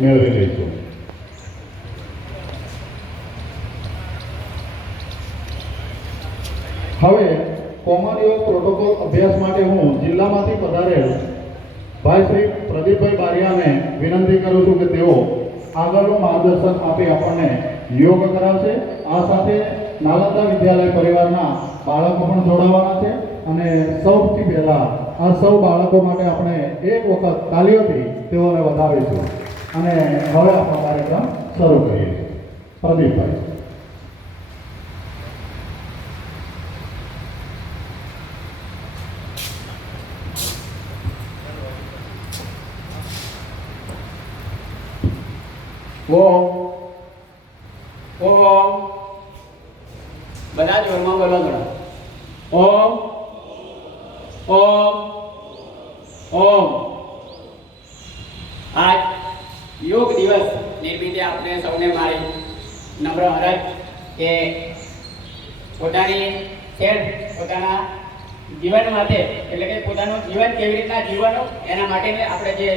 મેળવી લઈશું. હવે કોમન યોગ પ્રોટોકોલ અભ્યાસ માટે હું જિલ્લામાંથી પધારેલ ભાઈ શ્રી પ્રદીપભાઈ બારિયાને વિનંતી કરું છું કે તેઓ આગળનું માર્ગદર્શન આપી આપણને યોગ કરાવશે. આ સાથે નાલંદા વિદ્યાલય પરિવારના બાળકો પણ જોડાવાના છે અને સૌથી પહેલા આ સૌ બાળકો માટે આપણે એક વખત તાલીઓથી તેઓને વધાવીશું અને હવે આપણો કાર્યક્રમ શરૂ કરીએ. પ્રદીપભાઈ. ઓમ ઓમ બધા જોરમાં બોલો થોડા. ઓમ ઓમ ઓમ. આજ યોગ દિવસ નિમિત્તે આપણે સૌને મારી નમ્ર અરજ કે પોતાના જીવન માટે એટલે કે પોતાનું જીવન કેવી રીતના જીવવાનું એના માટે આપણે જે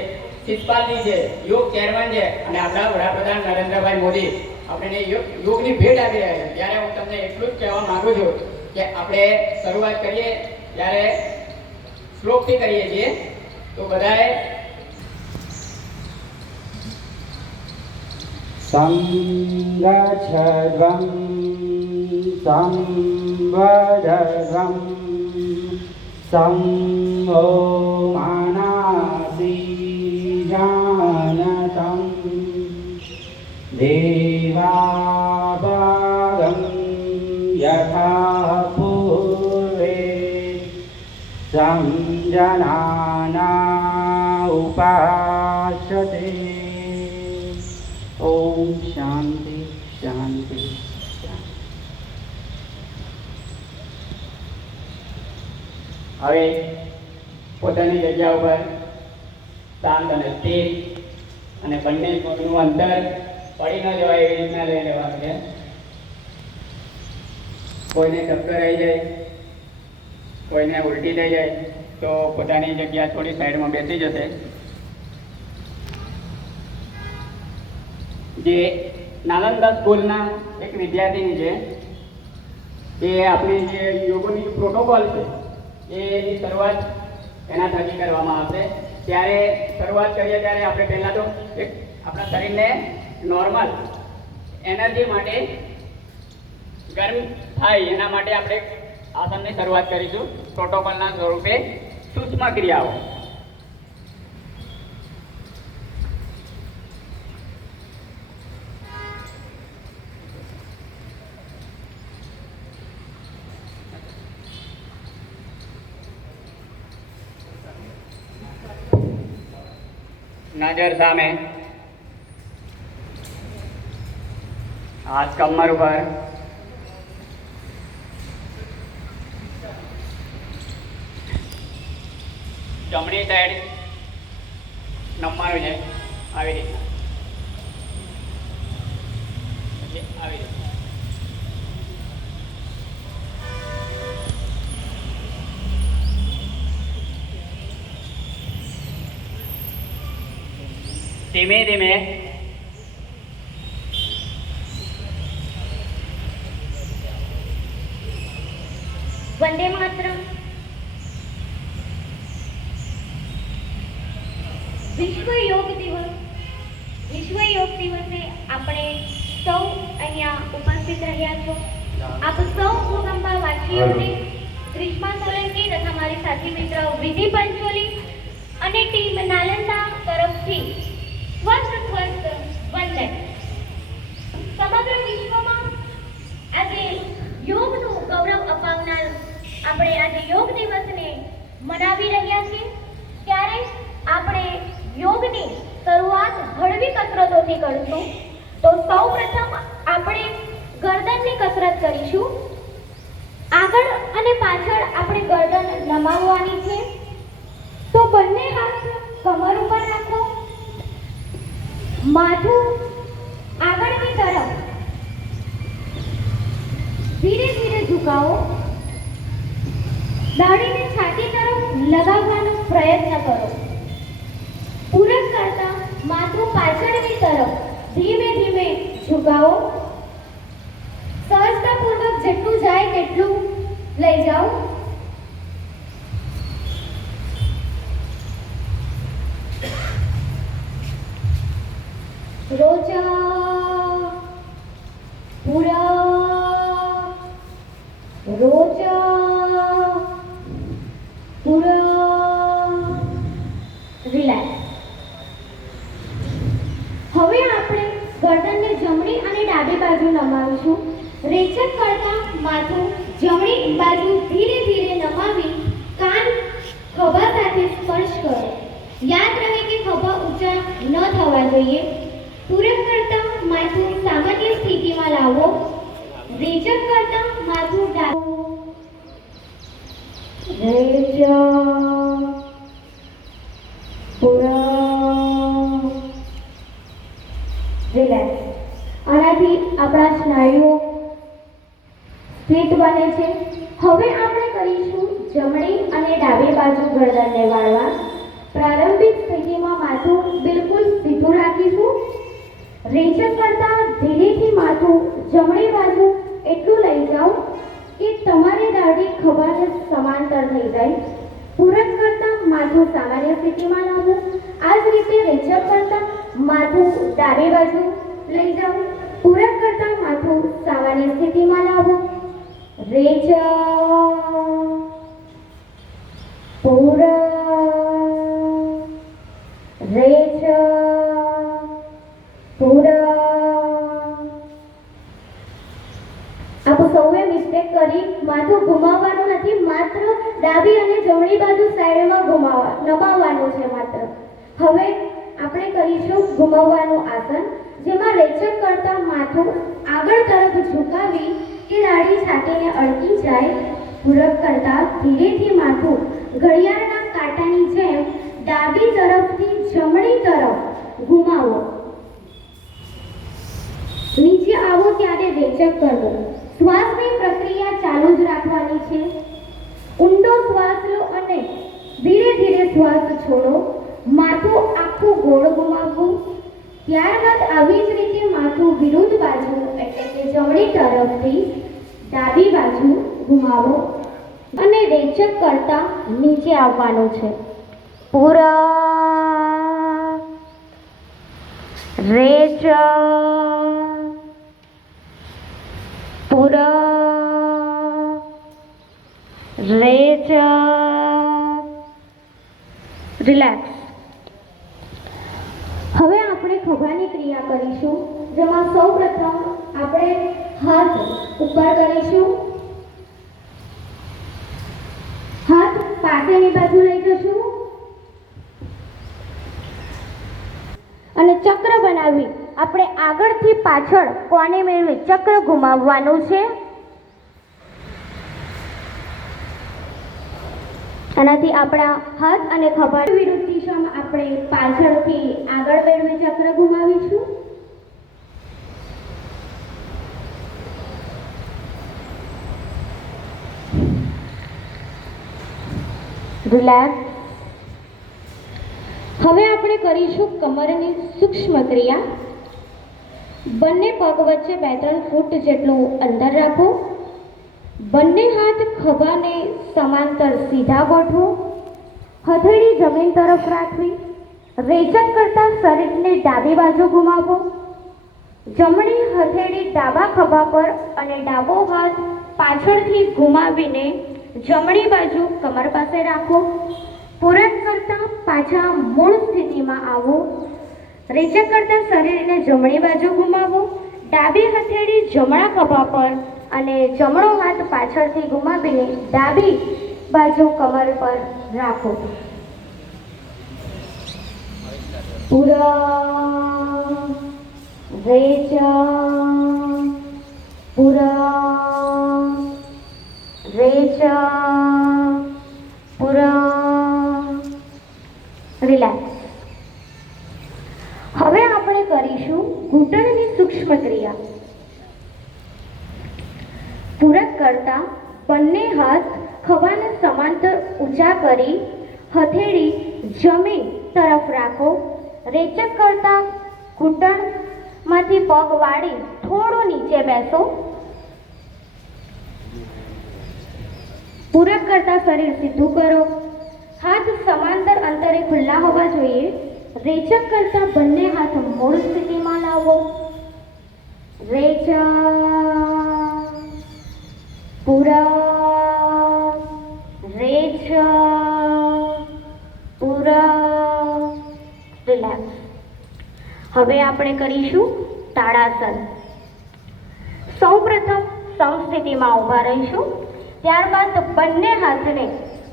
શિષપાલજી છે, યોગ ચેરમેન છે અને આપણા વડાપ્રધાન નરેન્દ્રભાઈ મોદી આપણને યોગની ભેટ આપી રહ્યા છે. ત્યારે હું તમને એટલું જ કહેવા માંગુ છું કે આપણે શરૂઆત કરીએ ત્યારે શ્લોકથી કરીએ છીએ, તો બધાએ સંગચ્છદ્વં સંવદરં સંવો માનસી જાનતં દેવાભાગં યથા પૂર્વે સંજનાના ઉપાસતે. ઓમ શાંતિ શાંતિ શાંતિ. હવે પોતાની જગ્યા ઉપર શાંત અને સ્થિર અને બંને પગનું અંતર પડી ન જવાય એવી રીતના લઈ લેવાનું છે. કોઈને ચક્કર આવી જાય, કોઈને ઉલટી થઈ જાય તો પોતાની જગ્યા થોડી સાઈડમાં બેસી જશે. જે નાલંદા સ્કૂલના એક વિદ્યાર્થીની છે, એ આપણી જે યોગની પ્રોટોકોલ છે એની શરૂઆત એના થકી કરવામાં આવશે. ત્યારે શરૂઆત કરીએ ત્યારે આપણે પહેલાં તો એક આપણા શરીરને નોર્મલ એનર્જી માટે ગરમ થાય એના માટે આપણે આસનની શરૂઆત કરીશું. પ્રોટોકોલના સ્વરૂપે સૂક્ષ્મ ક્રિયાઓ. નજર સામે, હાથ કમર ઉપર, જમણી સાઈડ નમવાનું છે આવી રીતના, આવી રીતના. ધીમે ધીમે વંદે માતરમ. વિશ્વ યોગ દિવસે આપણે સૌ અહીંયા ઉપસ્થિત રહ્યા છો. આપ સૌ ભૂકંપાવાસીઓને ગ્રીષ્મા સોલંકી તથા મારી સાથી મિત્ર વિધિ પંચોલી અને ટીમ નાલંદા તરફથી સ્વસ્થ વંદન. સમગ્ર વિશ્વમાં આજે યોગનું ગૌરવ અપાવનાર આપણે આજે યોગ દિવસને મનાવી રહ્યા છીએ. ત્યારે આપણે યોગની શરૂઆત હળવી કસરતોથી કરીશું. તો સૌપ્રથમ આપણે ગરદનની કસરત કરીશું. આગળ અને પાછળ આપણે ગરદન નમાવવાની છે. તો બંને હાથ કમર ઉપર રાખો, માથું આગળની તરફ ધીરે ધીરે ઝુકાવો, દાઢીને છાતી તરફ લગાવવાનો પ્રયત્ન કરો. પૂરક કરતા માથું પાછળ ઝુકાવો. સહજતાપૂર્વક જેટલું જાય તેટલું લઈ જાઓ. રોચા પૂરા રોચા પૂરા રિલેક્સ. હવે આપણે ગરદનને જમણી અને ડાબી બાજુ નમાવીશું. રેચક કરતા માથું જમણી બાજુ ધીરે ધીરે નમાવી કાન ખભા સાથે સ્પર્શ કરો. યાદ રહે કે ખભા ઊંચા ન થવા જોઈએ. પૂરક કરતા માથું સામાન્ય સ્થિતિમાં લાવો. રેચક કરતા માથું ડાબું રેચક પૂરા રિલેક્સ. આનાથી આપણા સ્નાયુઓ સ્થિત બને છે. હવે આપણે કરીશું જમણી અને ડાબી બાજુ ગરદનને વાળવા. પ્રારંભિક સ્થિતિમાં માથું બિલકુલ સીધું રાખીશું. રેચક કરતા ધીરેથી માથું જમણી બાજુ એટલું લઈ જાઓ કે તમારી દાઢી ખભાને સમાંતર થઈ જાય. પૂરક કરતા માથું સામાન્ય સ્થિતિમાં લાવો. આ જ રીતે રેચક કરતા માથું ડાબી બાજુ લઈ જાઓ. પૂરક કરતા માથું સામાન્ય સ્થિતિમાં લાવો. રેચક પૂરક રેચક પૂરક. આપ સૌએ મિસ્ટેક કરી. માથું ઘુમાવવાનું નથી, માત્ર ડાબી અને જમણી બાજુ સાઈડમાં નમાવવાનું છે માત્ર. હવે આપણે કરીશું ઘુમાવવાનું આસન, જેમાં રેચક કરતા માથું આગળ તરફ ઝુકાવી કે દાઢી છાતીને અડકી જાય. પૂરક કરતા ધીરેથી માથું ઘડિયાળના કાંટાની જેમ ડાબી તરફથી જમણી તરફ ઘુમાવો. નીચે આવો ત્યારે રેચક કરવો. શ્વાસની પ્રક્રિયા ચાલુ જ રાખવાની છે. ઊંડો શ્વાસ લો અને ધીરે ધીરે શ્વાસ છોડો. માથું આખું ગોળ ઘુમાવવું. ત્યારબાદ આવી જ રીતે માથું વિરુદ્ધ બાજુ એટલે કે જમણી તરફથી ડાબી બાજુ ઘુમાવો અને રેચક કરતા નીચે આવવાનું છે. પૂરા રેચક પૂરા રેચક રિલેક્સ. હવે આપણે ખભાની ક્રિયા કરીશું, જેમાં સૌપ્રથમ આપણે હાથ ઉપર કરીશું. હાથ પાસેની બાજુ લઈ જશું અને ચક્ર બનાવી આપણે આગળથી પાછળ કોને મેળવી ચક્ર ઘુમાવવાનું છે. આનાથી આપણા હાથ અને ખભા વિરુદ્ધ દિશામાં આપણે પાછળથી આગળ મેળવી ચક્ર ઘુમાવીશું. રિલેક્સ. હવે આપણે કરીશું કમરની સૂક્ષ્મ ક્રિયા. બંને પગ વચ્ચે 2-3 ફૂટ જેટલું અંતર રાખો. બંને હાથ ખભાને સમાંતર સીધા ગોઠવો. હથેળી જમીન તરફ રાખવી. રેચક કરતા શરીરને ડાબી બાજુ ઘુમાવો. જમણી હથેળી ડાબા ખભા પર અને ડાબો હાથ પાછળથી ઘુમાવીને જમણી બાજુ કમર પાસે રાખો. પૂરક કરતા પાછા મૂળ સ્થિતિમાં આવો. રેચક કરતા શરીરને જમણી બાજુ ઘુમાવો. ડાબી હથેળી જમણા ખભા પર અને જમણો હાથ પાછળથી ઘુમાવીને ડાબી બાજુ કમર પર રાખો. પૂરા રેચક પૂરા રેચક પૂરા રિલેક્સ. હવે આપણે કરીશું ઘૂંટણની સૂક્ષ્મ ક્રિયા. પૂરક કરતા બંને હાથ ખભાને સમાંતર ઊંચા કરી હથેળી જમીન તરફ રાખો. રેચક કરતા ઘૂંટણમાંથી જમણાથી પગ વાળી થોડું નીચે બેસો. પૂરક કરતા શરીર સીધું કરો. હાથ સમાંતર અંતરે ખુલ્લા હોવા જોઈએ. રેચક કરતા બંને હાથ મૂળ સ્થિતિમાં લાવો. રેચક, પૂરક, રેચક, પૂરક, રિલેક્સ. હવે આપણે કરીશું તાળાસન. સૌપ્રથમ સમસ્થિતિમાં ઊભા રહીશું. ત્યારબાદ બંને હાથને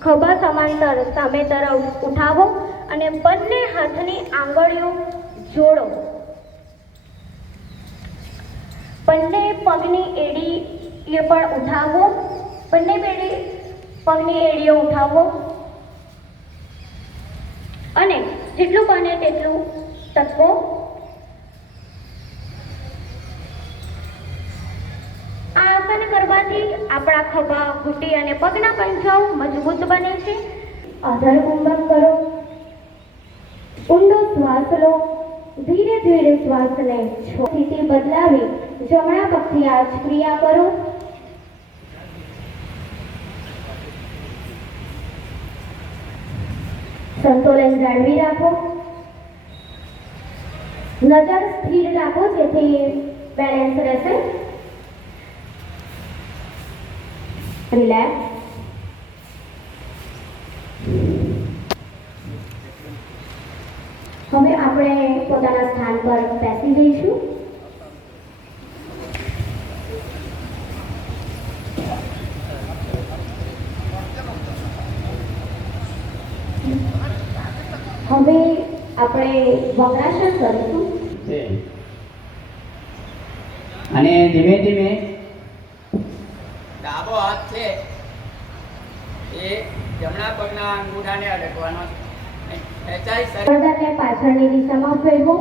ખભા સમાંતર સામે તરફ ઉઠાવો અને બંને હાથની આંગળીઓ જોડો. બંને પગની એડીએ પણ ઉઠાવો. બંને પગની એડીઓ ઉઠાવો અને જેટલું બને તેટલું ટકો. આ આસન કરવાથી આપણા ખભા, ઘૂંટી અને પગના પંજાઓ મજબૂત બને છે. અધર કુંભક કરો. ઊંડો શ્વાસ લો. ધીરે ધીરે શ્વાસને સ્થિતિ બદલાવી જમણા પગથી આ જ ક્રિયા કરો. સંતુલન જાળવી રાખો. નજર સ્થિર રાખો જેથી બેલેન્સ રહેશે. રિલેક્સ. હવે આપણે પોતાના સ્થાન પર બેસી જઈશું. હવે આપણે વક્રાસન કરીશું. છે. અને ધીમે ધીમે ડાબો હાથ છે એ જમણા પગના અંગૂઠાને અડકવાનો છે. ખેંચાઈ શરીર ગરદનને પાછળની દિશામાં ફેરવો.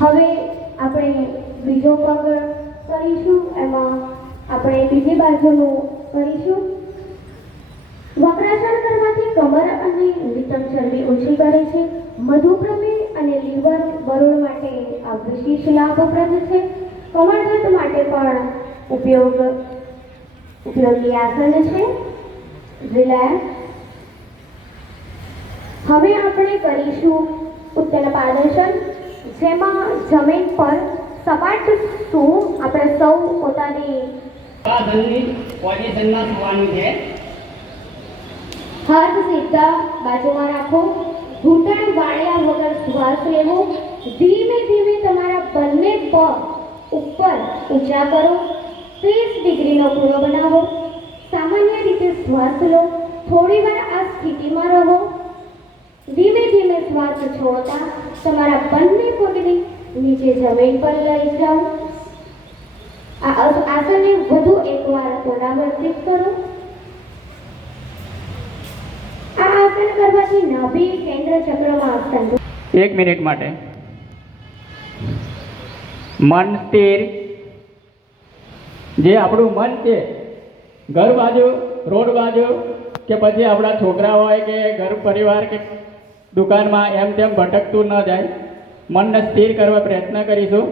હવે આપણે બીજો પગ કરીશું. એમાં આપણે બીજી બાજુનું કરીશું. વક્રાસન કરવાથી કમર અને લીટમ ચરબી ઓછી કરે છે. મધુપ્રમેહ અને લીવર બરોળ માટે આ વિશેષ લાભપ્રદ છે. કમરદર્દ માટે પણ ઉપયોગી આસન છે. રિલેક્સ. હવે આપણે કરીશું ઉત્તનપાદસન, જેમાં જમીન પર સપાટ સૂવું આપણે સૌ પોતાની આસનની પોઝિશનમાં સુવાનું છે. હાથ સીધા બાજુમાં રાખો. ઘૂંટણ વાળ્યા વગર શ્વાસ લેવો. ધીમે ધીમે તમારા બંને પગ ઉપર ઊંચા કરો. 30 ડિગ્રીનો ખૂણો બનાવો. સામાન્ય રીતે શ્વાસ લો. થોડી વાર આ સ્થિતિમાં રહો. ધીમે ધીમે શ્વાસ છોડતા તમારા બંને પગને નીચે જમીન પર લઈ જાઓ. આ આસનને વધુ એકવાર પુનરાવર્તિત કરો. આ આસન કરવાથી નાભી કેન્દ્ર ચક્રમાં સંતુલન. 1 મિનિટ માટે મન સ્થિર. જે આપણું મન છે ઘર બાજુ, રોડ બાજુ કે પછી આપણા છોકરા હોય કે ઘર પરિવાર કે દુકાનમાં એમ તેમ ભટકતું ન જાય. મનને સ્થિર કરવા પ્રયત્ન કરીશું.